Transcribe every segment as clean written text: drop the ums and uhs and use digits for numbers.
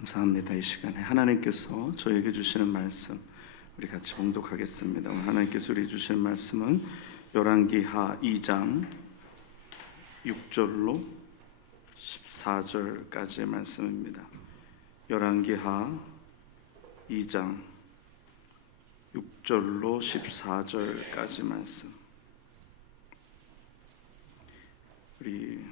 감사합니다. 이 시간에 하나님께서 저에게 주시는 말씀 우리 같이 봉독하겠습니다. 하나님께서 우리 주시는 말씀은 열왕기하 2장 6절로 14절까지의 말씀입니다. 열왕기하 2장 6절로 14절까지 말씀. 우리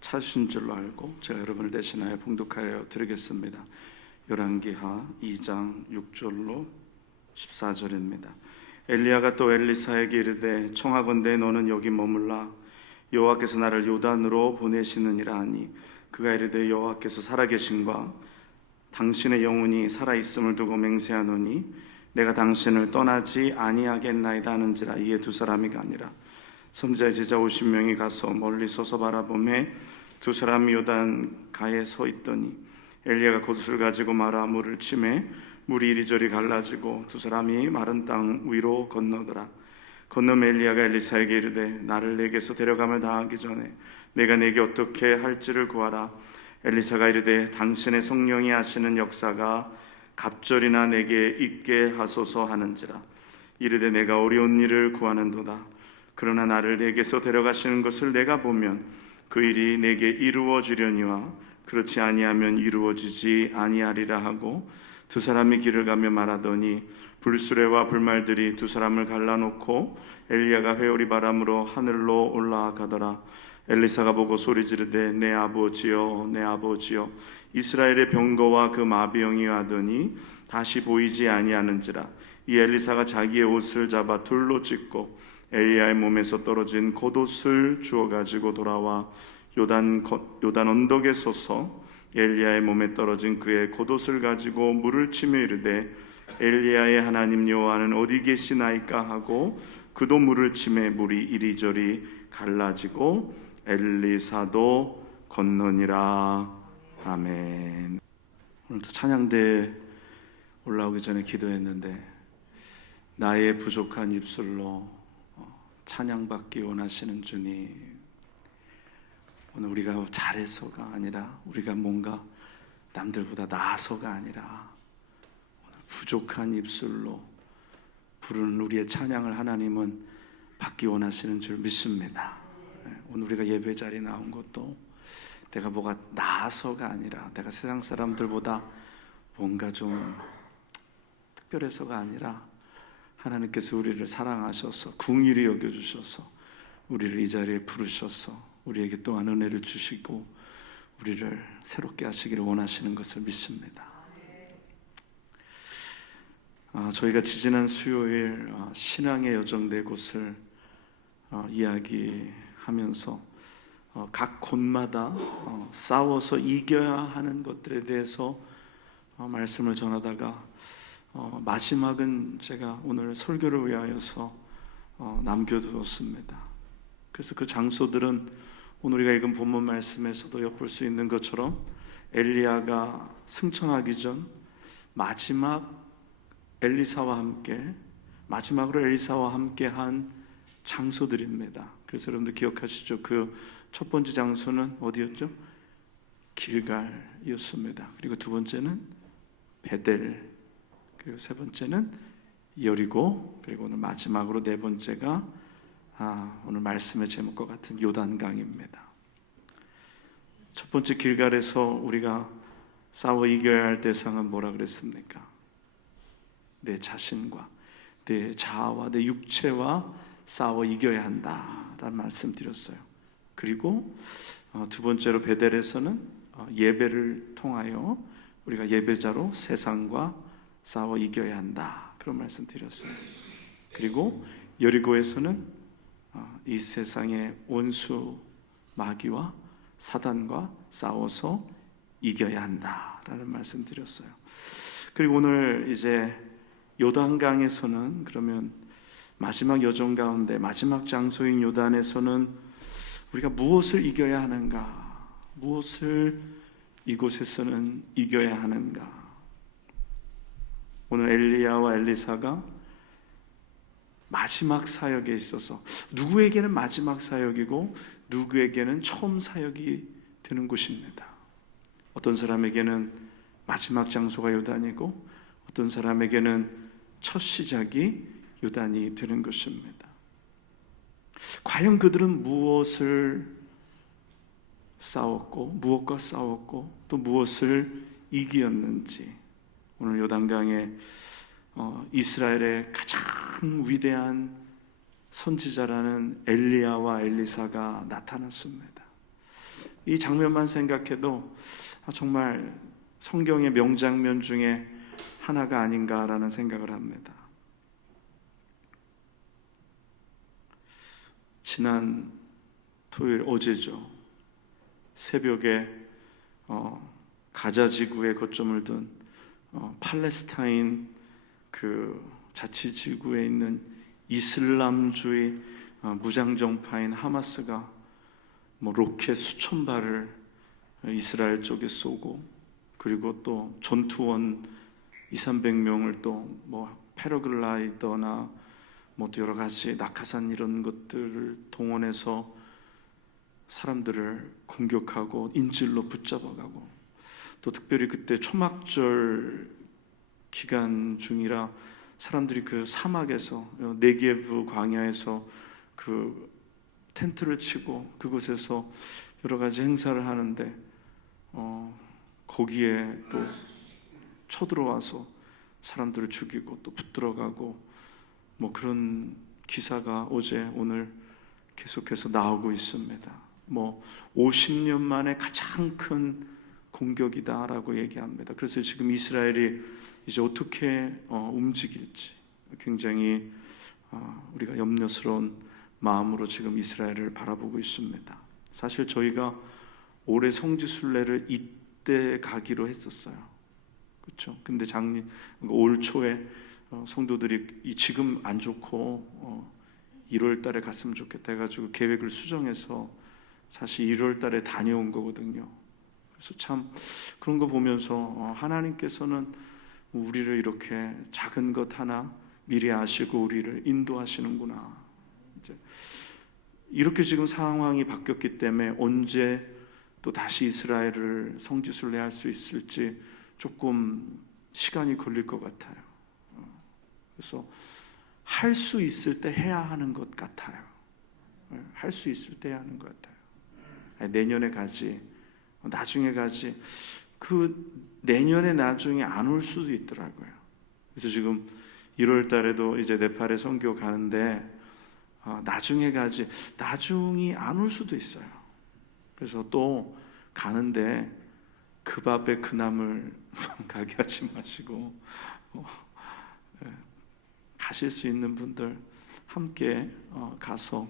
찾으신 줄로 알고 제가 여러분을 대신하여 봉독하여 드리겠습니다. 열왕기하 2장 6절로 14절입니다. 엘리야가 또 엘리사에게 이르되 청하건대 너는 여기 머물라 여호와께서 나를 요단으로 보내시느니라 하니 그가 이르되 여호와께서 살아계신과 당신의 영혼이 살아있음을 두고 맹세하노니 내가 당신을 떠나지 아니하겠나이다 하는지라. 이에 두 사람이 가니라. 선지자의 제자 50명이 가서 멀리 서서 바라보매 두 사람이 요단 가에 서 있더니 엘리야가 겉옷을 가지고 말아 물을 치매 물이 이리저리 갈라지고 두 사람이 마른 땅 위로 건너더라. 건너매 엘리야가 엘리사에게 이르되 나를 내게서 데려감을 당하기 전에 내가 내게 어떻게 할지를 구하라. 엘리사가 이르되 당신의 성령이 하시는 역사가 갑절이나 내게 있게 하소서 하는지라. 이르되 내가 어려운 일을 구하는도다. 그러나 나를 내게서 데려가시는 것을 내가 보면 그 일이 내게 이루어지려니와 그렇지 아니하면 이루어지지 아니하리라 하고 두 사람이 길을 가며 말하더니 불수레와 불말들이 두 사람을 갈라놓고 엘리야가 회오리 바람으로 하늘로 올라가더라. 엘리사가 보고 소리 지르되 내 아버지여 내 아버지여 이스라엘의 병거와 그 마비영이 하더니 다시 보이지 아니하는지라. 이 엘리사가 자기의 옷을 잡아 둘로 찢고 엘리야의 몸에서 떨어진 겉옷을 주워 가지고 돌아와 요단 언덕에 서서 엘리야의 몸에 떨어진 그의 겉옷을 가지고 물을 치며 이르되 엘리야의 하나님 여호와는 어디 계시나이까 하고 그도 물을 치매 물이 이리저리 갈라지고 엘리사도 건너니라. 아멘. 오늘도 찬양대에 올라오기 전에 기도했는데 나의 부족한 입술로 찬양받기 원하시는 주님, 오늘 우리가 잘해서가 아니라 우리가 뭔가 남들보다 나아서가 아니라 오늘 부족한 입술로 부르는 우리의 찬양을 하나님은 받기 원하시는 줄 믿습니다. 오늘 우리가 예배 자리에 나온 것도 내가 뭐가 나아서가 아니라 내가 세상 사람들보다 뭔가 좀 특별해서가 아니라 하나님께서 우리를 사랑하셔서 긍휼히 여겨주셔서 우리를 이 자리에 부르셔서 우리에게 또한 은혜를 주시고 우리를 새롭게 하시기를 원하시는 것을 믿습니다. 저희가 지지난 수요일 신앙의 여정 네 곳을 이야기하면서 각 곳마다 싸워서 이겨야 하는 것들에 대해서 말씀을 전하다가 마지막은 제가 오늘 설교를 위하여서 남겨두었습니다. 그래서 그 장소들은 오늘 우리가 읽은 본문 말씀에서도 엿볼 수 있는 것처럼 엘리야가 승천하기 전 마지막으로 엘리사와 함께 한 장소들입니다. 그래서 여러분들 기억하시죠? 그 첫 번째 장소는 어디였죠? 길갈이었습니다. 그리고 두 번째는 베델, 그리고 세 번째는 여리고, 그리고 오늘 마지막으로 네 번째가 오늘 말씀의 제목과 같은 요단강입니다. 첫 번째 길갈에서 우리가 싸워 이겨야 할 대상은 뭐라 그랬습니까? 내 자신과 내 자아와 내 육체와 싸워 이겨야 한다라는 말씀 드렸어요. 그리고 두 번째로 베델에서는 예배를 통하여 우리가 예배자로 세상과 싸워 이겨야 한다, 그런 말씀 드렸어요. 그리고 여리고에서는 이 세상의 원수 마귀와 사단과 싸워서 이겨야 한다라는 말씀 드렸어요. 그리고 오늘 이제 요단강에서는 그러면 마지막 여정 가운데 마지막 장소인 요단에서는 우리가 무엇을 이겨야 하는가, 무엇을 이곳에서는 이겨야 하는가. 오늘 엘리야와 엘리사가 마지막 사역에 있어서 누구에게는 마지막 사역이고 누구에게는 처음 사역이 되는 곳입니다. 어떤 사람에게는 마지막 장소가 요단이고 어떤 사람에게는 첫 시작이 요단이 되는 것입니다. 과연 그들은 무엇과 싸웠고 또 무엇을 이기었는지, 오늘 요단강에 이스라엘의 가장 위대한 선지자라는 엘리야와 엘리사가 나타났습니다. 이 장면만 생각해도 정말 성경의 명장면 중에 하나가 아닌가라는 생각을 합니다. 지난 토요일, 어제죠, 새벽에 가자 지구에 거점을 둔 팔레스타인 그 자치지구에 있는 이슬람주의 무장정파인 하마스가 로켓 수천 발을 이스라엘 쪽에 쏘고, 그리고 또 전투원 200~300명을 또 패러글라이더나 또 여러 가지 낙하산 이런 것들을 동원해서 사람들을 공격하고 인질로 붙잡아가고, 또 특별히 그때 초막절 기간 중이라 사람들이 그 사막에서, 네게브 광야에서 그 텐트를 치고 그곳에서 여러 가지 행사를 하는데 거기에 또 쳐들어와서 사람들을 죽이고 또 붙들어가고 그런 기사가 어제 오늘 계속해서 나오고 있습니다. 50년 만에 가장 큰 공격이다라고 얘기합니다. 그래서 지금 이스라엘이 이제 어떻게 움직일지 굉장히 우리가 염려스러운 마음으로 지금 이스라엘을 바라보고 있습니다. 사실 저희가 올해 성지순례를 이때 가기로 했었어요. 그렇죠? 근데 올 초에 성도들이 지금 안 좋고 1월 달에 갔으면 좋겠다 해가지고 계획을 수정해서 사실 1월 달에 다녀온 거거든요. 그래서 참 그런 거 보면서 하나님께서는 우리를 이렇게 작은 것 하나 미리 아시고 우리를 인도하시는구나. 이제 이렇게 지금 상황이 바뀌었기 때문에 언제 또 다시 이스라엘을 성지순례할 수 있을지 조금 시간이 걸릴 것 같아요. 그래서 할 수 있을 때 해야 하는 것 같아요. 할 수 있을 때 해야 하는 것 같아요. 내년에 가지, 나중에 가지. 그 내년에 나중에 안 올 수도 있더라고요. 그래서 지금 1월 달에도 이제 네팔에 선교 가는데 나중에 가지, 나중이 안 올 수도 있어요. 그래서 또 가는데 그 밥에 그 남을 가게 하지 마시고 가실 수 있는 분들 함께 가서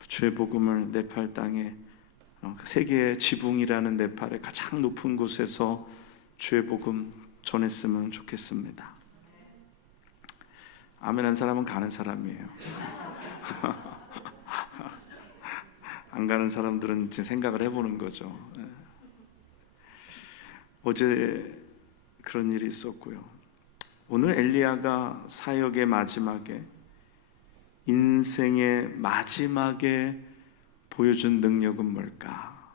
주의 복음을 네팔 땅에, 세계 지붕이라는 네팔의 가장 높은 곳에서 주의 복음 전했으면 좋겠습니다. 아멘 한 사람은 가는 사람이에요. 안 가는 사람들은 이제 생각을 해보는 거죠. 어제 그런 일이 있었고요. 오늘 엘리야가 사역의 마지막에, 인생의 마지막에 보여준 능력은 뭘까?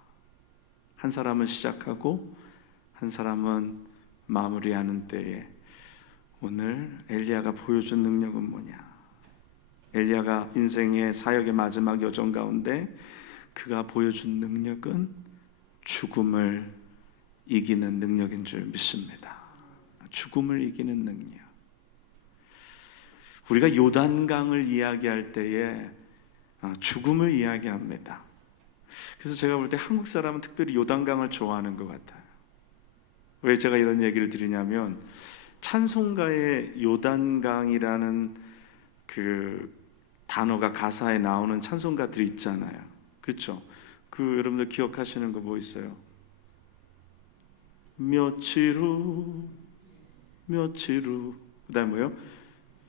한 사람은 시작하고 한 사람은 마무리하는 때에 오늘 엘리야가 보여준 능력은 뭐냐? 엘리야가 인생의 사역의 마지막 여정 가운데 그가 보여준 능력은 죽음을 이기는 능력인 줄 믿습니다. 죽음을 이기는 능력. 우리가 요단강을 이야기할 때에 죽음을 이야기합니다. 그래서 제가 볼 때 한국 사람은 특별히 요단강을 좋아하는 것 같아요. 왜 제가 이런 얘기를 드리냐면, 찬송가에 요단강이라는 그 단어가 가사에 나오는 찬송가들이 있잖아요. 그렇죠? 여러분들 기억하시는 거 뭐 있어요? 며칠 후 그다음에 뭐요?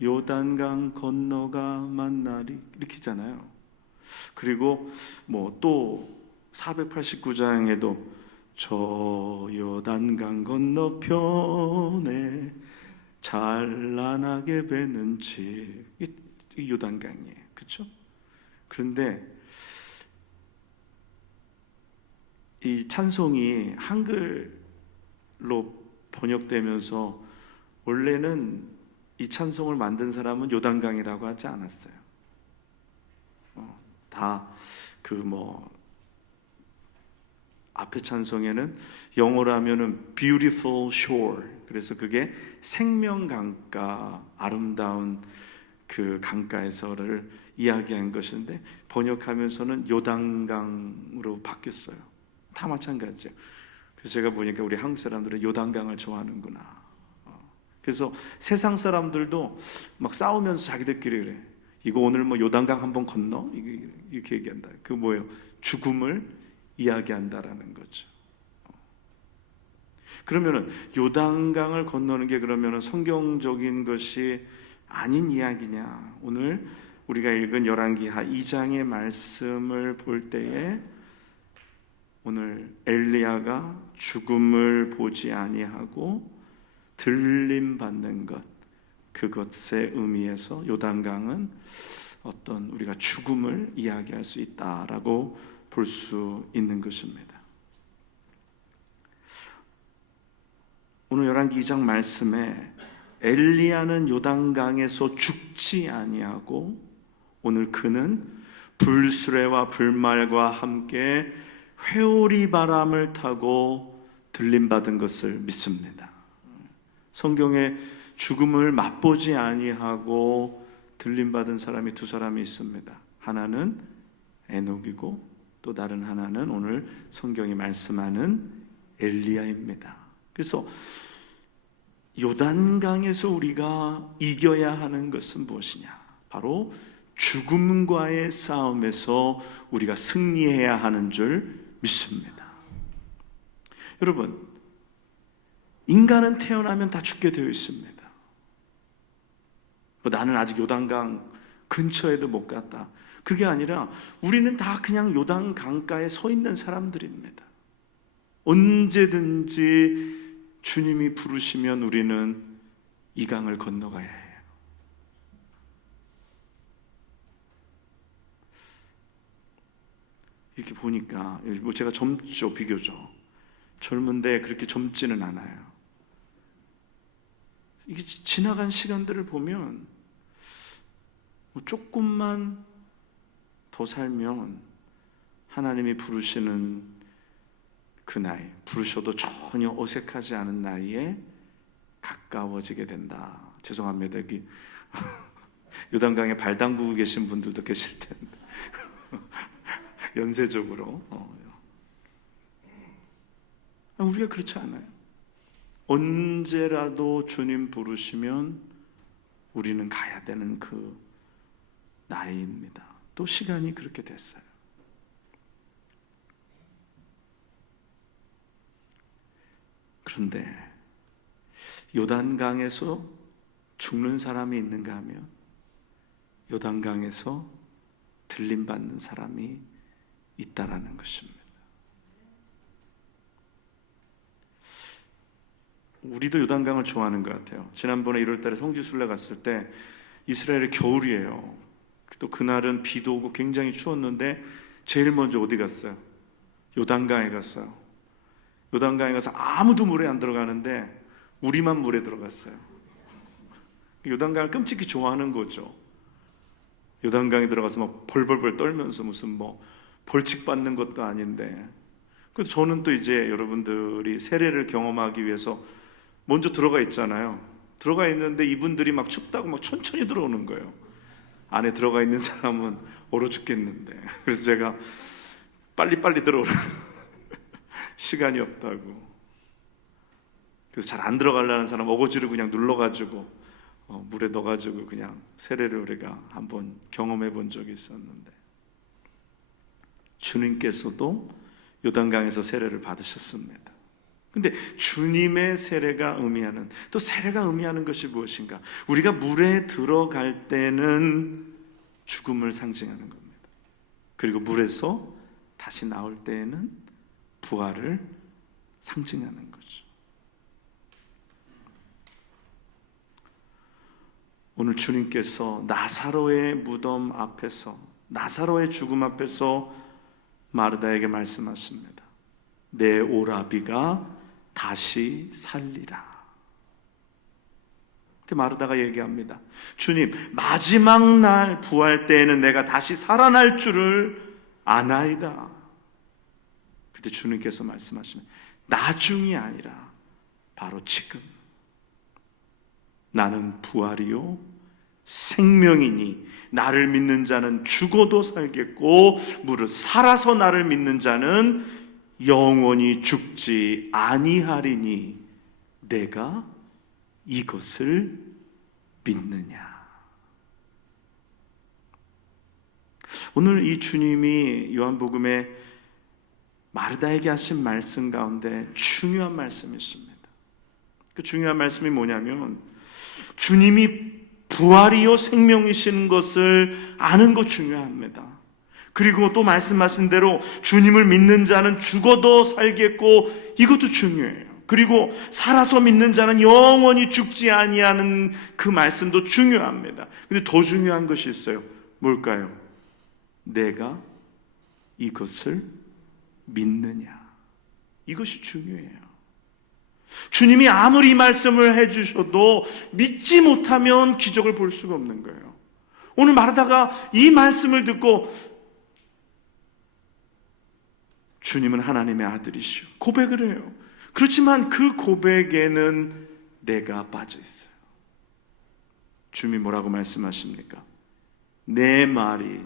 요단강 건너가 만나리, 이렇게 있잖아요. 그리고 또 489장에도 저 요단강 건너편에 찬란하게 배는 집, 이 요단강이에요. 그렇죠? 그런데 이 찬송이 한글 번역되면서 원래는 이 찬송을 만든 사람은 요단강이라고 하지 않았어요. 다 앞에 찬송에는 영어로 하면은 beautiful shore, 그래서 그게 생명강가, 아름다운 그 강가에서를 이야기한 것인데 번역하면서는 요단강으로 바뀌었어요. 다 마찬가지예요. 그래서 제가 보니까 우리 한국 사람들은 요단강을 좋아하는구나. 그래서 세상 사람들도 막 싸우면서 자기들끼리 그래. 이거 오늘 뭐 요단강 한번 건너? 이렇게 얘기한다. 그 뭐예요? 죽음을 이야기한다라는 거죠. 그러면은 요단강을 건너는 게 그러면은 성경적인 것이 아닌 이야기냐? 오늘 우리가 읽은 열왕기하 2장의 말씀을 볼 때에 오늘 엘리야가 죽음을 보지 아니하고 들림 받는 것, 그것의 의미에서 요단강은 어떤 우리가 죽음을 이야기할 수 있다라고 볼 수 있는 것입니다. 오늘 열왕기 2장 말씀에 엘리야는 요단강에서 죽지 아니하고 오늘 그는 불수레와 불말과 함께 회오리 바람을 타고 들림받은 것을 믿습니다. 성경에 죽음을 맛보지 아니하고 들림받은 사람이 두 사람이 있습니다. 하나는 에녹이고 또 다른 하나는 오늘 성경이 말씀하는 엘리야입니다. 그래서 요단강에서 우리가 이겨야 하는 것은 무엇이냐? 바로 죽음과의 싸움에서 우리가 승리해야 하는 줄 믿습니다. 여러분, 인간은 태어나면 다 죽게 되어 있습니다. 나는 아직 요단강 근처에도 못 갔다. 그게 아니라 우리는 다 그냥 요단 강가에 서 있는 사람들입니다. 언제든지 주님이 부르시면 우리는 이 강을 건너가야 해요. 이렇게 보니까 뭐 제가 젊죠, 비교적 젊은데 그렇게 젊지는 않아요. 이게 지나간 시간들을 보면 조금만 더 살면 하나님이 부르시는 그 나이, 부르셔도 전혀 어색하지 않은 나이에 가까워지게 된다. 죄송합니다. 여기 요단강에 발 담그고 계신 분들도 계실 텐데 연세적으로 우리가 그렇지 않아요. 언제라도 주님 부르시면 우리는 가야 되는 그 나이입니다. 또 시간이 그렇게 됐어요. 그런데 요단강에서 죽는 사람이 있는가 하면 요단강에서 들림받는 사람이 있다라는 것입니다. 우리도 요단강을 좋아하는 것 같아요. 지난번에 1월 달에 성지순례 갔을 때 이스라엘의 겨울이에요. 또 그날은 비도 오고 굉장히 추웠는데 제일 먼저 어디 갔어요? 요단강에 갔어요. 요단강에 가서 아무도 물에 안 들어가는데 우리만 물에 들어갔어요. 요단강을 끔찍히 좋아하는 거죠. 요단강에 들어가서 막 벌벌벌 떨면서 무슨 뭐 벌칙 받는 것도 아닌데. 그래서 저는 또 이제 여러분들이 세례를 경험하기 위해서 먼저 들어가 있잖아요. 들어가 있는데 이분들이 막 춥다고 막 천천히 들어오는 거예요. 안에 들어가 있는 사람은 얼어 죽겠는데. 그래서 제가 빨리빨리 들어오라. 시간이 없다고. 그래서 잘 안 들어가려는 사람 어거지로 그냥 눌러가지고 물에 넣어가지고 그냥 세례를 우리가 한번 경험해 본 적이 있었는데, 주님께서도 요단강에서 세례를 받으셨습니다. 근데 주님의 세례가 의미하는, 또 세례가 의미하는 것이 무엇인가? 우리가 물에 들어갈 때는 죽음을 상징하는 겁니다. 그리고 물에서 다시 나올 때에는 부활을 상징하는 거죠. 오늘 주님께서 나사로의 무덤 앞에서, 나사로의 죽음 앞에서 마르다에게 말씀하십니다. 내 오라비가 다시 살리라. 마르다가 얘기합니다. 주님, 마지막 날 부활 때에는 내가 다시 살아날 줄을 아나이다. 그때 주님께서 말씀하시면 나중이 아니라 바로 지금. 나는 부활이요 생명이니 나를 믿는 자는 죽어도 살겠고 무릇 살아서 나를 믿는 자는 영원히 죽지 아니하리니 내가 이것을 믿느냐. 오늘 이 주님이 요한복음에 마르다에게 하신 말씀 가운데 중요한 말씀이 있습니다. 그 중요한 말씀이 뭐냐면 주님이 부활이요 생명이신 것을 아는 것 중요합니다. 그리고 또 말씀하신 대로 주님을 믿는 자는 죽어도 살겠고 이것도 중요해요. 그리고 살아서 믿는 자는 영원히 죽지 아니하는 그 말씀도 중요합니다. 근데 더 중요한 것이 있어요. 뭘까요? 내가 이것을 믿느냐. 이것이 중요해요. 주님이 아무리 말씀을 해주셔도 믿지 못하면 기적을 볼 수가 없는 거예요. 오늘 마르다가 이 말씀을 듣고 주님은 하나님의 아들이시오 고백을 해요. 그렇지만 그 고백에는 내가 빠져 있어요. 주님이 뭐라고 말씀하십니까? 내 말이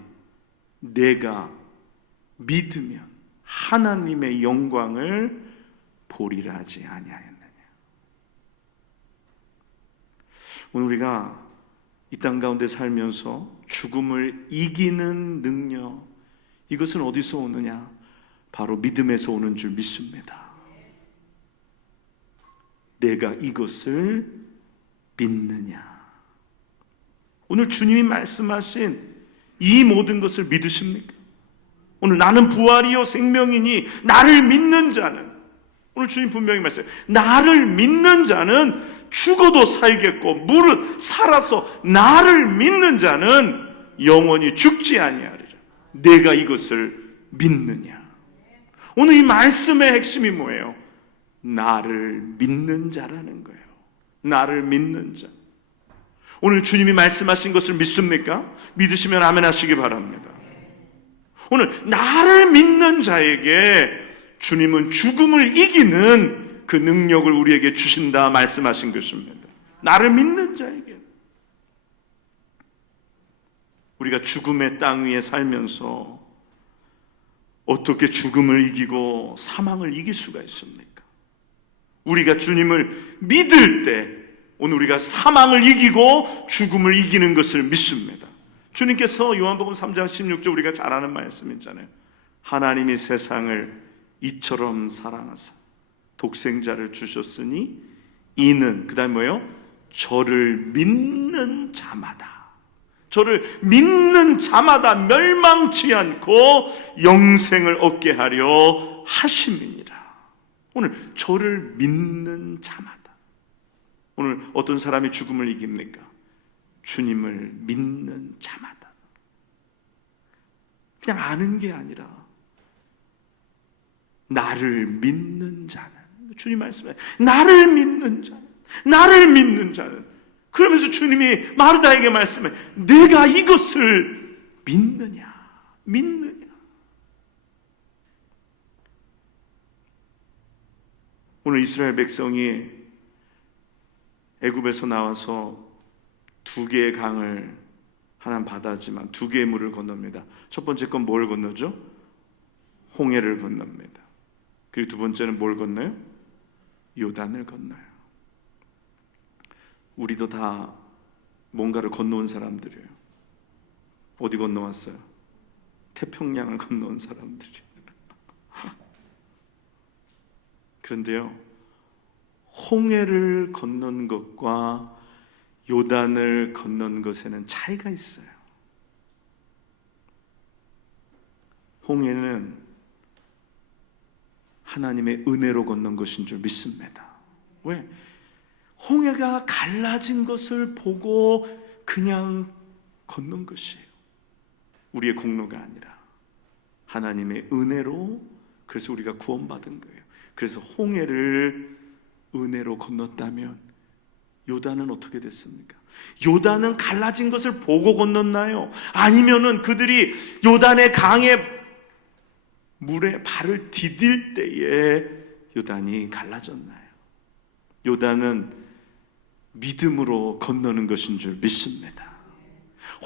내가 믿으면 하나님의 영광을 보리라 하지 아니하였느냐. 오늘 우리가 이 땅 가운데 살면서 죽음을 이기는 능력, 이것은 어디서 오느냐? 바로 믿음에서 오는 줄 믿습니다. 내가 이것을 믿느냐. 오늘 주님이 말씀하신 이 모든 것을 믿으십니까? 오늘 나는 부활이요 생명이니 나를 믿는 자는, 오늘 주님 분명히 말씀해요. 나를 믿는 자는 죽어도 살겠고 무릇 살아서 나를 믿는 자는 영원히 죽지 아니하리라. 내가 이것을 믿느냐. 오늘 이 말씀의 핵심이 뭐예요? 나를 믿는 자라는 거예요. 나를 믿는 자. 오늘 주님이 말씀하신 것을 믿습니까? 믿으시면 아멘 하시기 바랍니다. 오늘 나를 믿는 자에게 주님은 죽음을 이기는 그 능력을 우리에게 주신다 말씀하신 것입니다. 나를 믿는 자에게. 우리가 죽음의 땅 위에 살면서 어떻게 죽음을 이기고 사망을 이길 수가 있습니까? 우리가 주님을 믿을 때 오늘 우리가 사망을 이기고 죽음을 이기는 것을 믿습니다. 주님께서 요한복음 3장 16절 우리가 잘 아는 말씀 있잖아요. 하나님이 세상을 이처럼 사랑하사 독생자를 주셨으니 이는 그 다음 뭐예요? 저를 믿는 자마다, 저를 믿는 자마다 멸망치 않고 영생을 얻게 하려 하심이니라. 오늘 저를 믿는 자마다. 오늘 어떤 사람이 죽음을 이깁니까? 주님을 믿는 자마다. 그냥 아는 게 아니라 나를 믿는 자는, 주님 말씀에 나를 믿는 자는, 나를 믿는 자는, 그러면서 주님이 마르다에게 말씀해 내가 이것을 믿느냐, 믿느냐. 오늘 이스라엘 백성이 애굽에서 나와서 두 개의 강을, 하나는 바다지만 두 개의 물을 건넙니다. 첫 번째 건 뭘 건너죠? 홍해를 건넙니다. 그리고 두 번째는 뭘 건너요? 요단을 건너요. 우리도 다 뭔가를 건너온 사람들이에요. 어디 건너왔어요? 태평양을 건너온 사람들이에요. 그런데요, 홍해를 건넌 것과 요단을 건넌 것에는 차이가 있어요. 홍해는 하나님의 은혜로 건넌 것인 줄 믿습니다. 왜? 홍해가 갈라진 것을 보고 그냥 건넌 것이에요. 우리의 공로가 아니라 하나님의 은혜로, 그래서 우리가 구원받은 거예요. 그래서 홍해를 은혜로 건넜다면 요단은 어떻게 됐습니까? 요단은 갈라진 것을 보고 건넜나요? 아니면은 그들이 요단의 강에 물에 발을 디딜 때에 요단이 갈라졌나요? 요단은 믿음으로 건너는 것인 줄 믿습니다.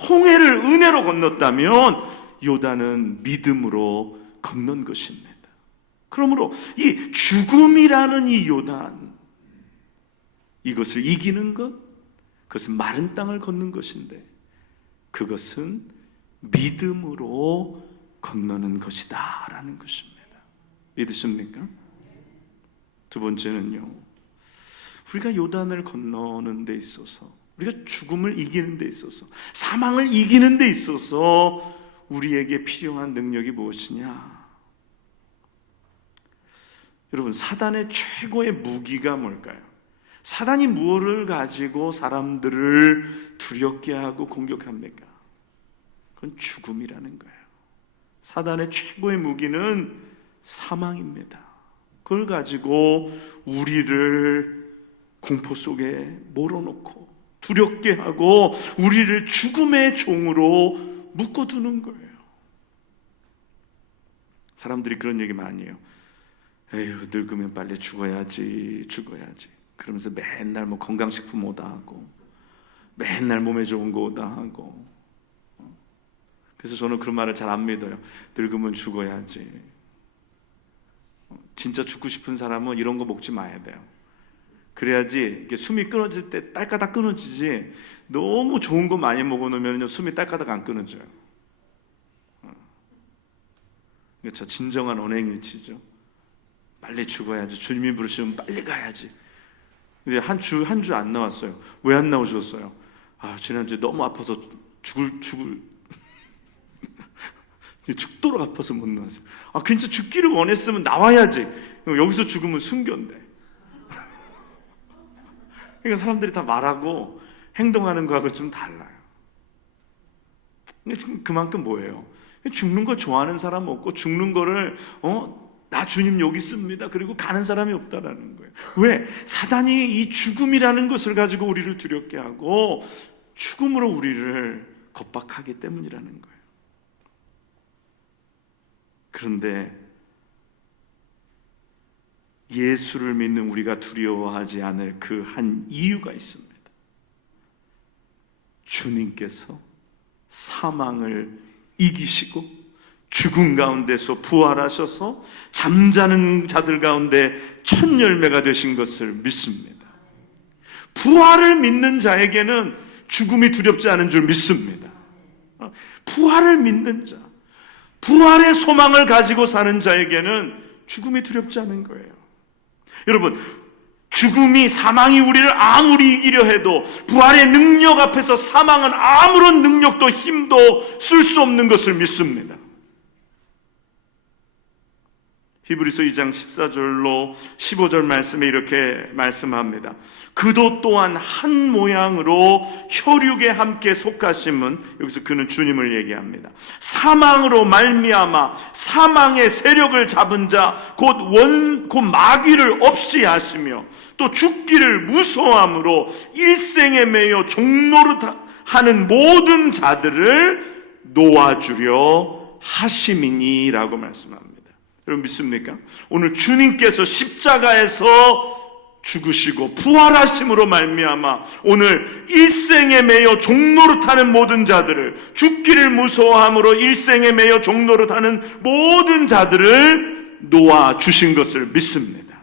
홍해를 은혜로 건넜다면 요단은 믿음으로 건넌 것입니다. 그러므로 이 죽음이라는 이 요단, 이것을 이기는 것, 그것은 마른 땅을 걷는 것인데 그것은 믿음으로 건너는 것이다 라는 것입니다. 믿으십니까? 두 번째는요, 우리가 요단을 건너는 데 있어서, 우리가 죽음을 이기는 데 있어서, 사망을 이기는 데 있어서 우리에게 필요한 능력이 무엇이냐? 여러분, 사단의 최고의 무기가 뭘까요? 사단이 무엇을 가지고 사람들을 두렵게 하고 공격합니까? 그건 죽음이라는 거예요. 사단의 최고의 무기는 사망입니다. 그걸 가지고 우리를 공포 속에 몰아넣고 두렵게 하고 우리를 죽음의 종으로 묶어두는 거예요. 사람들이 그런 얘기 많이 해요. 에휴, 늙으면 빨리 죽어야지. 그러면서 맨날 뭐 건강식품 오다 하고 맨날 몸에 좋은 거 오다 하고. 그래서 저는 그런 말을 잘 안 믿어요. 늙으면 죽어야지. 진짜 죽고 싶은 사람은 이런 거 먹지 마야 돼요. 그래야지 이렇게 숨이 끊어질 때 딸까닥 끊어지지, 너무 좋은 거 많이 먹어놓으면 숨이 딸까닥 안 끊어져요. 그렇죠. 진정한 언행일치죠. 빨리 죽어야지. 주님이 부르시면 빨리 가야지. 근데 한 주 안 나왔어요. 왜 안 나오셨어요? 지난주에 너무 아파서 죽도록 아파서 못 나왔어요. 진짜 죽기를 원했으면 나와야지. 여기서 죽으면 순교인데. 그러니까 사람들이 다 말하고 행동하는 거하고 좀 달라요. 그만큼 뭐예요? 죽는 거 좋아하는 사람 없고, 죽는 거를 나 주님 여기 있습니다 그리고 가는 사람이 없다라는 거예요. 왜? 사단이 이 죽음이라는 것을 가지고 우리를 두렵게 하고 죽음으로 우리를 겁박하기 때문이라는 거예요. 그런데 예수를 믿는 우리가 두려워하지 않을 그 한 이유가 있습니다. 주님께서 사망을 이기시고 죽음 가운데서 부활하셔서 잠자는 자들 가운데 첫 열매가 되신 것을 믿습니다. 부활을 믿는 자에게는 죽음이 두렵지 않은 줄 믿습니다. 부활을 믿는 자, 부활의 소망을 가지고 사는 자에게는 죽음이 두렵지 않은 거예요. 여러분, 죽음이, 사망이 우리를 아무리 이기려 해도 부활의 능력 앞에서 사망은 아무런 능력도 힘도 쓸 수 없는 것을 믿습니다. 히브리서 2장 14절로 15절 말씀에 이렇게 말씀합니다. 그도 또한 한 모양으로 혈육에 함께 속하심은, 여기서 그는 주님을 얘기합니다. 사망으로 말미암아 사망의 세력을 잡은 자 곧 마귀를 없이 하시며 또 죽기를 무서워함으로 일생에 매여 종노릇하는 모든 자들을 놓아주려 하심이니라고 말씀합니다. 여러분 믿습니까? 오늘 주님께서 십자가에서 죽으시고 부활하심으로 말미암아 오늘 일생에 매여 종노릇하는 모든 자들을, 죽기를 무서워함으로 일생에 매여 종노릇하는 모든 자들을 놓아주신 것을 믿습니다.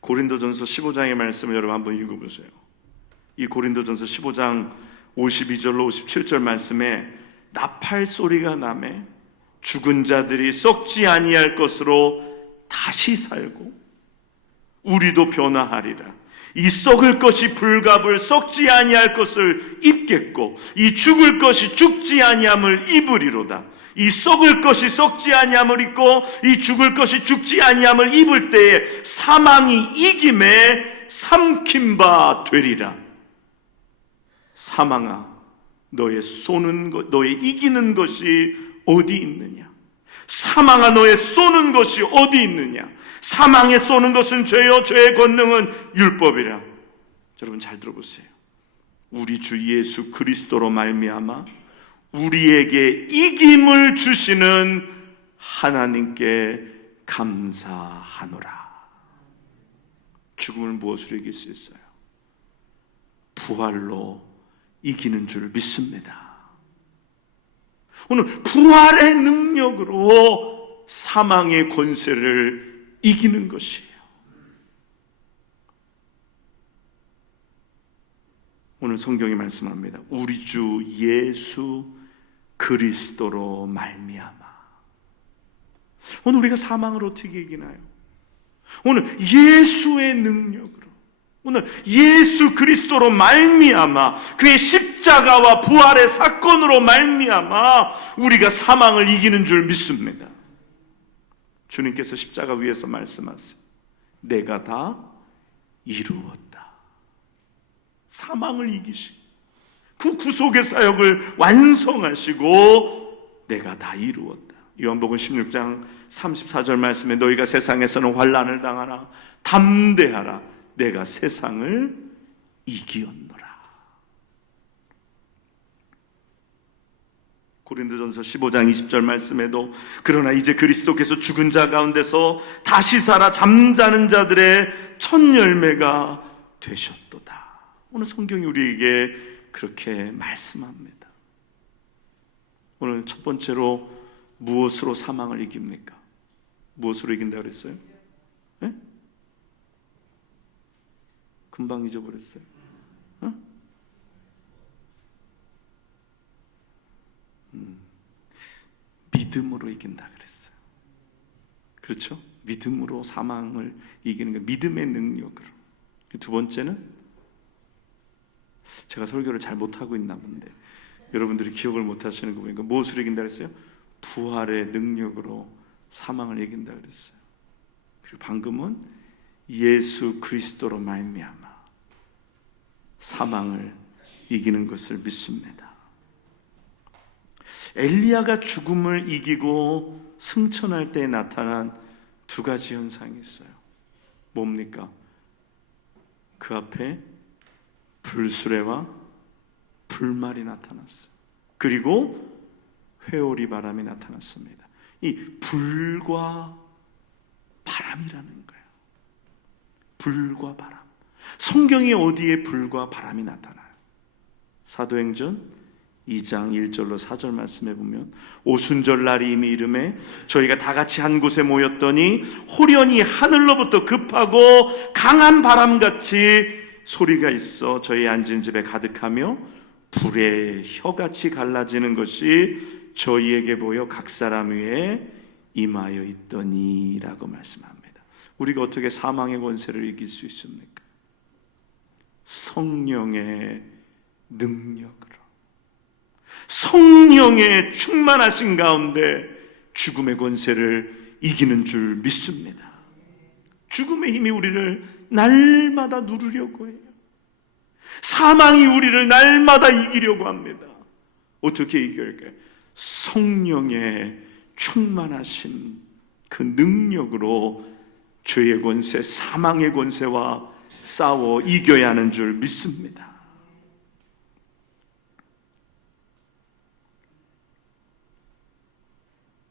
고린도전서 15장의 말씀을 여러분 한번 읽어보세요. 이 고린도전서 15장 52절로 57절 말씀에 나팔 소리가 나매 죽은 자들이 썩지 아니할 것으로 다시 살고 우리도 변화하리라. 이 썩을 것이 불갑을 썩지 아니할 것을 입겠고 이 죽을 것이 죽지 아니함을 입으리로다. 이 썩을 것이 썩지 아니함을 입고 이 죽을 것이 죽지 아니함을 입을 때에 사망이 이김에 삼킨 바 되리라. 사망아, 너의 이기는 것이 어디 있느냐? 사망아, 너의 쏘는 것이 어디 있느냐? 사망에 쏘는 것은 죄요 죄의 권능은 율법이라. 여러분 잘 들어보세요. 우리 주 예수 그리스도로 말미암아 우리에게 이김을 주시는 하나님께 감사하노라. 죽음을 무엇으로 이길 수 있어요? 부활로 이기는 줄 믿습니다. 오늘 부활의 능력으로 사망의 권세를 이기는 것이에요. 오늘 성경이 말씀합니다. 우리 주 예수 그리스도로 말미암아. 오늘 우리가 사망을 어떻게 이기나요? 오늘 예수의 능력으로, 오늘 예수 그리스도로 말미암아 그의 십자가와 부활의 사건으로 말미암아 우리가 사망을 이기는 줄 믿습니다. 주님께서 십자가 위에서 말씀하세요. 내가 다 이루었다. 사망을 이기시고 그 구속의 사역을 완성하시고 내가 다 이루었다. 요한복음 16장 34절 말씀에 너희가 세상에서는 환난을 당하나 담대하라. 내가 세상을 이기었노라. 고린도전서 15장 20절 말씀에도 그러나 이제 그리스도께서 죽은 자 가운데서 다시 살아 잠자는 자들의 첫 열매가 되셨도다. 오늘 성경이 우리에게 그렇게 말씀합니다. 오늘 첫 번째로 무엇으로 사망을 이깁니까? 무엇으로 이긴다고 그랬어요? 네? 금방 잊어버렸어요. 어? 믿음으로 이긴다 그랬어요. 그렇죠? 믿음으로 사망을 이기는 거, 믿음의 능력으로. 두 번째는 제가 설교를 잘 못하고 있나 본데 여러분들이 기억을 못하시는 거 보니까 무엇으로 이긴다 그랬어요? 부활의 능력으로 사망을 이긴다 그랬어요. 그리고 방금은 예수 그리스도로 말미암아 사망을 이기는 것을 믿습니다. 엘리야가 죽음을 이기고 승천할 때 나타난 두 가지 현상이 있어요. 뭡니까? 그 앞에 불수레와 불말이 나타났어요. 그리고 회오리 바람이 나타났습니다. 이 불과 바람이라는 거예요. 불과 바람. 성경이 어디에 불과 바람이 나타나요? 사도행전 2장 1절로 4절 말씀해 보면 오순절 날이 이미 이름에 저희가 다 같이 한 곳에 모였더니 호련히 하늘로부터 급하고 강한 바람같이 소리가 있어 저희 앉은 집에 가득하며 불의 혀같이 갈라지는 것이 저희에게 보여 각 사람 위에 임하여 있더니 라고 말씀합니다. 우리가 어떻게 사망의 권세를 이길 수 있습니까? 성령의 능력으로, 성령의 충만하신 가운데 죽음의 권세를 이기는 줄 믿습니다. 죽음의 힘이 우리를 날마다 누르려고 해요. 사망이 우리를 날마다 이기려고 합니다. 어떻게 이길까요? 성령의 충만하신 그 능력으로 죄의 권세, 사망의 권세와 싸워 이겨야 하는 줄 믿습니다.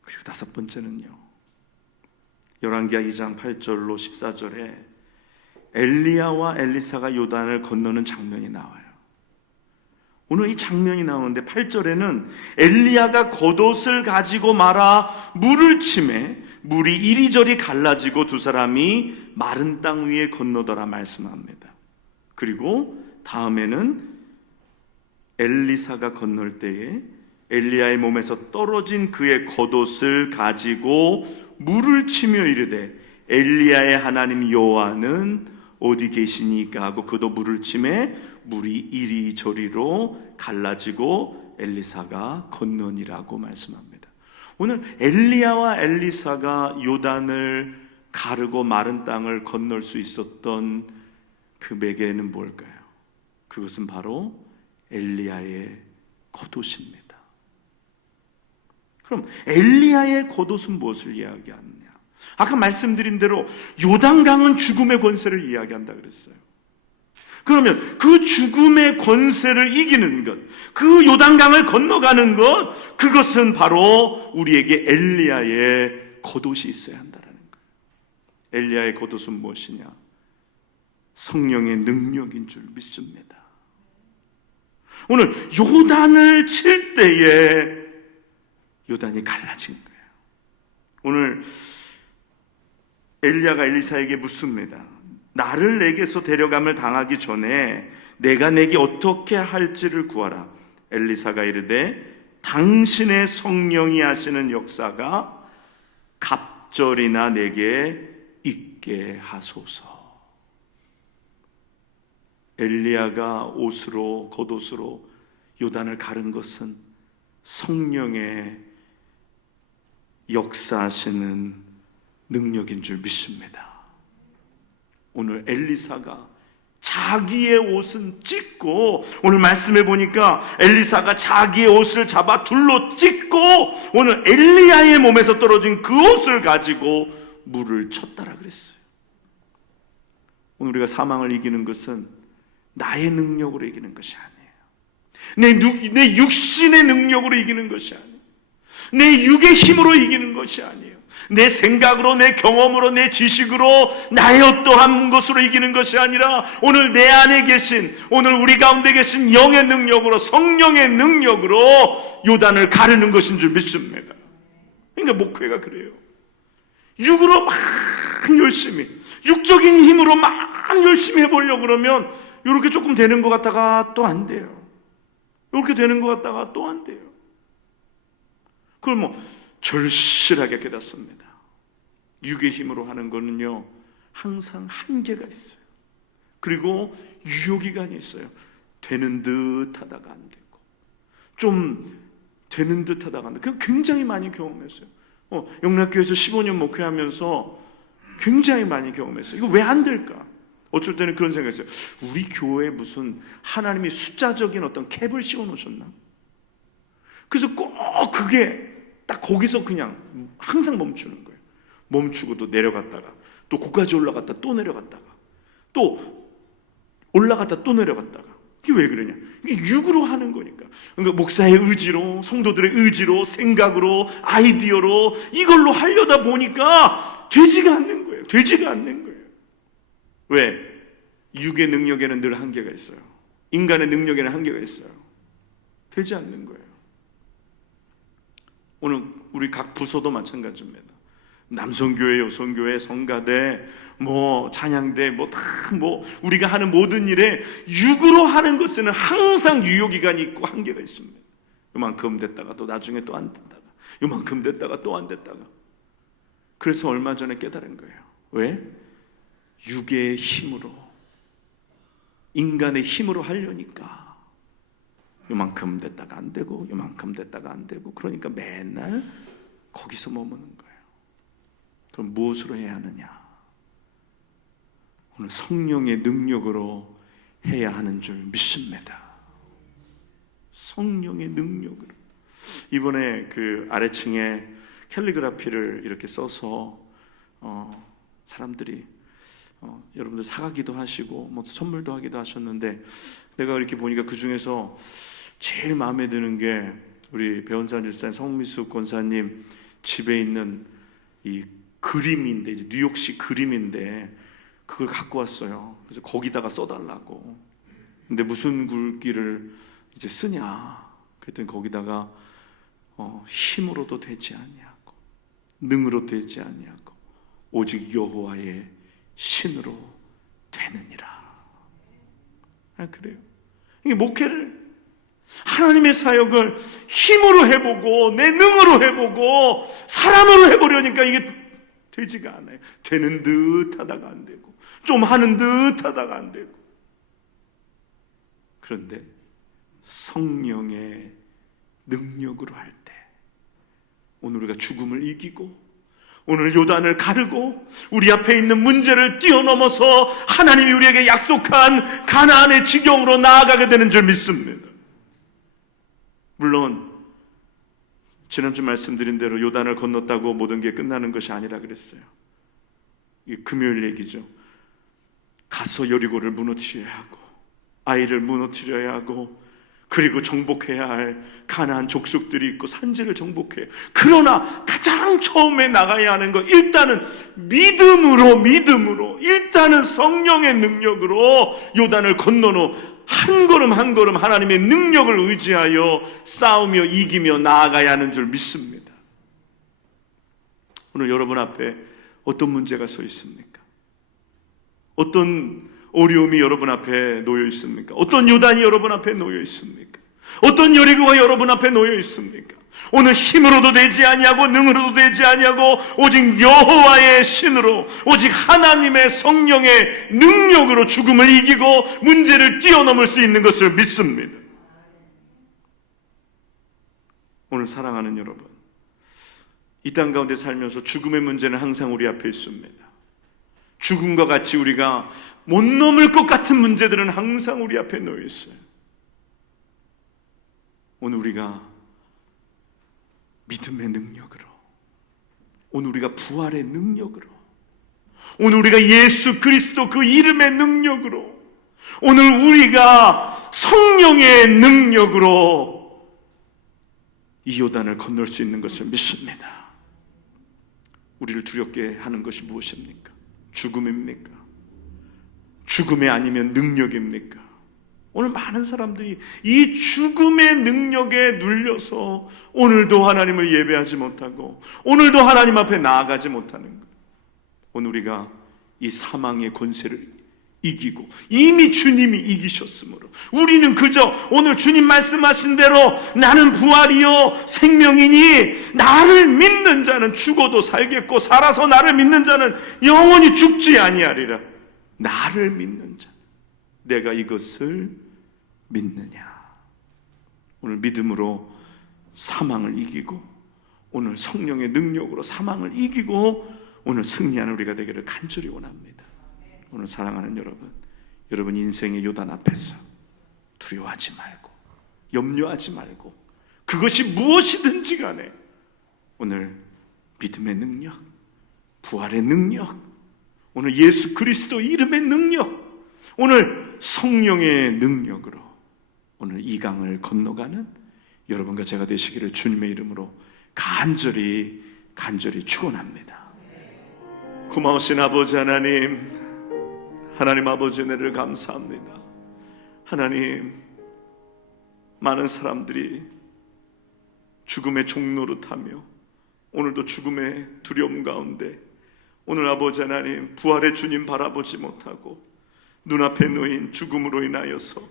그리고 다섯 번째는요, 열왕기하 2장 8절로 14절에 엘리야와 엘리사가 요단을 건너는 장면이 나와요. 오늘 이 장면이 나오는데 8절에는 엘리야가 겉옷을 가지고 말아 물을 치매 물이 이리저리 갈라지고 두 사람이 마른 땅 위에 건너더라 말씀합니다. 그리고 다음에는 엘리사가 건널 때에 엘리야의 몸에서 떨어진 그의 겉옷을 가지고 물을 치며 이르되 엘리야의 하나님 여호와는 어디 계시니까 하고 그도 물을 치매 물이 이리저리로 갈라지고 엘리사가 건너니라고 말씀합니다. 오늘 엘리야와 엘리사가 요단을 가르고 마른 땅을 건널 수 있었던 그 매개는 뭘까요? 그것은 바로 엘리야의 겉옷입니다. 그럼 엘리야의 겉옷은 무엇을 이야기하느냐? 아까 말씀드린 대로 요단강은 죽음의 권세를 이야기한다 그랬어요. 그러면 그 죽음의 권세를 이기는 것, 그 요단강을 건너가는 것, 그것은 바로 우리에게 엘리야의 겉옷이 있어야 한다는 거예요. 엘리야의 겉옷은 무엇이냐? 성령의 능력인 줄 믿습니다. 오늘 요단을 칠 때에 요단이 갈라진 거예요. 오늘 엘리야가 엘리사에게 묻습니다. 나를 내게서 데려감을 당하기 전에 내가 내게 어떻게 할지를 구하라. 엘리사가 이르되 당신의 성령이 하시는 역사가 갑절이나 내게 있게 하소서. 엘리야가 옷으로 겉옷으로 요단을 가른 것은 성령의 역사하시는 능력인 줄 믿습니다. 오늘 엘리사가 자기의 옷은 찢고, 오늘 말씀해 보니까 엘리사가 자기의 옷을 잡아 둘로 찢고 오늘 엘리야의 몸에서 떨어진 그 옷을 가지고 물을 쳤다라 그랬어요. 오늘 우리가 사망을 이기는 것은 나의 능력으로 이기는 것이 아니에요. 내 육신의 능력으로 이기는 것이 아니에요. 내 육의 힘으로 이기는 것이 아니에요. 내 생각으로, 내 경험으로, 내 지식으로, 나의 어떠한 것으로 이기는 것이 아니라 오늘 내 안에 계신, 오늘 우리 가운데 계신 영의 능력으로, 성령의 능력으로 요단을 가르는 것인 줄 믿습니다. 그러니까 목회가 그래요. 육으로 막 열심히, 육적인 힘으로 막 열심히 해보려고 그러면 이렇게 조금 되는 것 같다가 또 안 돼요. 이렇게 되는 것 같다가 또 안 돼요. 그걸 절실하게 깨닫습니다. 육의 힘으로 하는 거는요, 항상 한계가 있어요. 그리고 유효기간이 있어요. 되는 듯 하다가 안 되고, 좀 되는 듯 하다가 안 되고, 굉장히 많이 경험했어요. 영락교회에서 15년 목회하면서 굉장히 많이 경험했어요. 이거 왜 안 될까? 어쩔 때는 그런 생각이 있어요. 우리 교회에 무슨 하나님이 숫자적인 어떤 캡을 씌워 놓으셨나? 그래서 꼭 그게 딱 거기서 그냥 항상 멈추는 거예요. 멈추고 또 내려갔다가 또 거기까지 올라갔다 또 내려갔다가 또 올라갔다 또 내려갔다가. 이게 왜 그러냐? 이게 육으로 하는 거니까. 그러니까 목사의 의지로, 성도들의 의지로, 생각으로, 아이디어로 이걸로 하려다 보니까 되지가 않는 거예요. 되지가 않는 거예요. 왜? 육의 능력에는 늘 한계가 있어요. 인간의 능력에는 한계가 있어요. 되지 않는 거예요. 오늘 우리 각 부서도 마찬가지입니다. 남성교회, 여성교회, 성가대, 찬양대, 우리가 하는 모든 일에 육으로 하는 것에는 항상 유효기간이 있고 한계가 있습니다. 요만큼 됐다가 또 나중에 또 안 됐다가, 요만큼 됐다가 또 안 됐다가. 그래서 얼마 전에 깨달은 거예요. 왜? 육의 힘으로, 인간의 힘으로 하려니까 요만큼 됐다가 안 되고 요만큼 됐다가 안 되고, 그러니까 맨날 거기서 머무는 거예요. 그럼 무엇으로 해야 하느냐? 오늘 성령의 능력으로 해야 하는 줄 믿습니다. 성령의 능력으로. 이번에 그 아래층에 캘리그라피를 이렇게 써서 사람들이 여러분들 사가기도 하시고 선물도 하기도 하셨는데, 내가 이렇게 보니까 그 중에서 제일 마음에 드는 게 우리 배원산 일산 성미숙 권사님 집에 있는 이 그림인데, 이제 뉴욕시 그림인데 그걸 갖고 왔어요. 그래서 거기다가 써달라고. 근데 무슨 글귀를 이제 쓰냐? 그랬더니 거기다가 힘으로도 되지 아니하고 능으로 되지 아니하고 오직 여호와의 신으로 되느니라. 그래요. 이게 목회를, 하나님의 사역을 힘으로 해보고 내 능으로 해보고 사람으로 해보려니까 이게 되지가 않아요. 되는 듯 하다가 안 되고, 좀 하는 듯 하다가 안 되고. 그런데 성령의 능력으로 할 때, 오늘 우리가 죽음을 이기고 오늘 요단을 가르고 우리 앞에 있는 문제를 뛰어넘어서 하나님이 우리에게 약속한 가나안의 지경으로 나아가게 되는 줄 믿습니다. 물론 지난주 말씀드린 대로 요단을 건넜다고 모든 게 끝나는 것이 아니라 그랬어요. 이게 금요일 얘기죠. 가서 여리고를 무너뜨려야 하고 아이를 무너뜨려야 하고 그리고 정복해야 할 가나안 족속들이 있고 산지를 정복해요. 그러나 가장 처음에 나가야 하는 것, 일단은 믿음으로 일단은 성령의 능력으로 요단을 건너노 한 걸음 한 걸음 하나님의 능력을 의지하여 싸우며 이기며 나아가야 하는 줄 믿습니다. 오늘 여러분 앞에 어떤 문제가 서 있습니까? 어떤 어려움이 여러분 앞에 놓여 있습니까? 어떤 요단이 여러분 앞에 놓여 있습니까? 어떤 여리고가 여러분 앞에 놓여 있습니까? 오늘 힘으로도 되지 아니하고 능으로도 되지 아니하고 오직 여호와의 신으로 오직 하나님의 성령의 능력으로 죽음을 이기고 문제를 뛰어넘을 수 있는 것을 믿습니다. 오늘 사랑하는 여러분, 이 땅 가운데 살면서 죽음의 문제는 항상 우리 앞에 있습니다. 죽음과 같이 우리가 못 넘을 것 같은 문제들은 항상 우리 앞에 놓여 있어요. 오늘 우리가 믿음의 능력으로, 오늘 우리가 부활의 능력으로, 오늘 우리가 예수 그리스도 그 이름의 능력으로, 오늘 우리가 성령의 능력으로 이 요단을 건널 수 있는 것을 믿습니다. 우리를 두렵게 하는 것이 무엇입니까? 죽음입니까? 죽음이 아니면 능력입니까? 오늘 많은 사람들이 이 죽음의 능력에 눌려서 오늘도 하나님을 예배하지 못하고 오늘도 하나님 앞에 나아가지 못하는 것. 오늘 우리가 이 사망의 권세를 이기고 이미 주님이 이기셨으므로 우리는 그저 오늘 주님 말씀하신 대로 나는 부활이요 생명이니 나를 믿는 자는 죽어도 살겠고 살아서 나를 믿는 자는 영원히 죽지 아니하리라. 나를 믿는 자, 내가 이것을 믿느냐? 오늘 믿음으로 사망을 이기고 오늘 성령의 능력으로 사망을 이기고 오늘 승리하는 우리가 되기를 간절히 원합니다. 오늘 사랑하는 여러분 인생의 요단 앞에서 두려워하지 말고 염려하지 말고 그것이 무엇이든지 간에 오늘 믿음의 능력, 부활의 능력, 오늘 예수 그리스도 이름의 능력, 오늘 성령의 능력으로 오늘 이 강을 건너가는 여러분과 제가 되시기를 주님의 이름으로 간절히 축원합니다. 고마우신 아버지 하나님, 하나님 아버지 은혜를 감사합니다. 하나님, 많은 사람들이 죽음의 종노릇하며 오늘도 죽음의 두려움 가운데 오늘 아버지 하나님 부활의 주님 바라보지 못하고 눈앞에 놓인 죽음으로 인하여서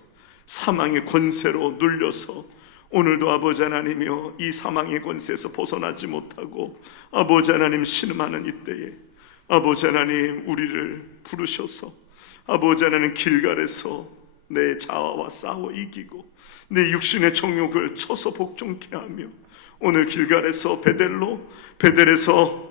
사망의 권세로 눌려서 오늘도 아버지 하나님이여 이 사망의 권세에서 벗어나지 못하고 아버지 하나님 신음하는 이때에 아버지 하나님 우리를 부르셔서 아버지 하나님 길갈에서 내 자아와 싸워 이기고 내 육신의 정욕을 쳐서 복종케 하며 오늘 길갈에서 베델에서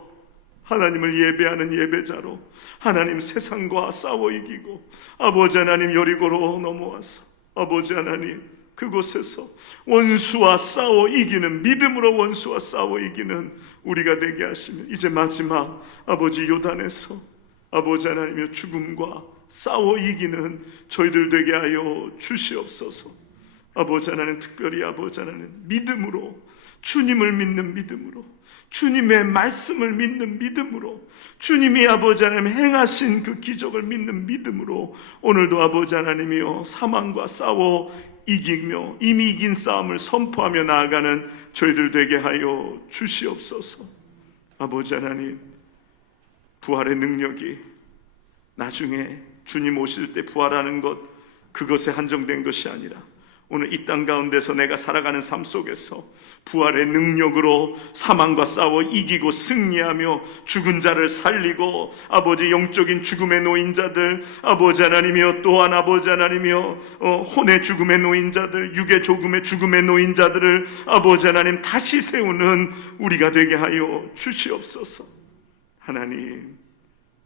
하나님을 예배하는 예배자로 하나님 세상과 싸워 이기고 아버지 하나님 여리고로 넘어와서 아버지 하나님 그곳에서 원수와 싸워 이기는 믿음으로 원수와 싸워 이기는 우리가 되게 하시며 이제 마지막 아버지 요단에서 아버지 하나님의 죽음과 싸워 이기는 저희들 되게 하여 주시옵소서. 아버지 하나님 특별히 아버지 하나님 믿음으로 주님을 믿는 믿음으로 주님의 말씀을 믿는 믿음으로 주님이 아버지 하나님 행하신 그 기적을 믿는 믿음으로 오늘도 아버지 하나님이여 사망과 싸워 이기며 이미 이긴 싸움을 선포하며 나아가는 저희들 되게 하여 주시옵소서. 아버지 하나님 부활의 능력이 나중에 주님 오실 때 부활하는 것 그것에 한정된 것이 아니라 오늘 이 땅 가운데서 내가 살아가는 삶 속에서 부활의 능력으로 사망과 싸워 이기고 승리하며 죽은 자를 살리고 아버지 영적인 죽음에 놓인 자들 아버지 하나님이여 또한 아버지 하나님이여 혼의 죽음에 놓인 자들 육의 죽음에 놓인 자들을 아버지 하나님 다시 세우는 우리가 되게 하여 주시옵소서. 하나님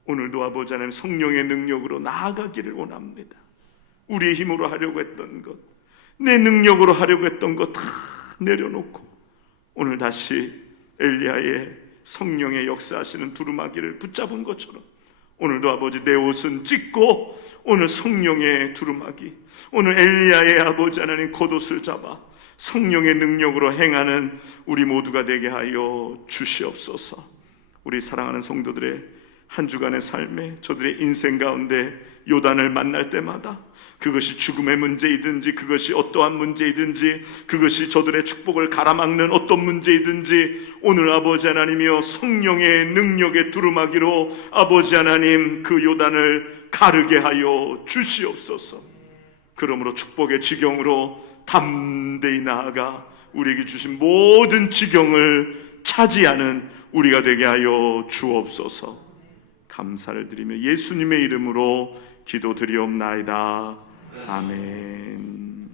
오늘도 아버지 하나님 성령의 능력으로 나아가기를 원합니다. 우리의 힘으로 하려고 했던 것 내 능력으로 하려고 했던 것 다 내려놓고 오늘 다시 엘리야의 성령의 역사하시는 두루마기를 붙잡은 것처럼 오늘도 아버지 내 옷은 찢고 오늘 성령의 두루마기, 오늘 엘리야의 아버지 하나님 겉옷을 잡아 성령의 능력으로 행하는 우리 모두가 되게 하여 주시옵소서. 우리 사랑하는 성도들의 한 주간의 삶에 저들의 인생 가운데 요단을 만날 때마다 그것이 죽음의 문제이든지 그것이 어떠한 문제이든지 그것이 저들의 축복을 가로막는 어떤 문제이든지 오늘 아버지 하나님이여 성령의 능력의 두루마기로 아버지 하나님 그 요단을 가르게 하여 주시옵소서. 그러므로 축복의 지경으로 담대히 나아가 우리에게 주신 모든 지경을 차지하는 우리가 되게 하여 주옵소서. 감사를 드리며 예수님의 이름으로 기도드리옵나이다. 아멘.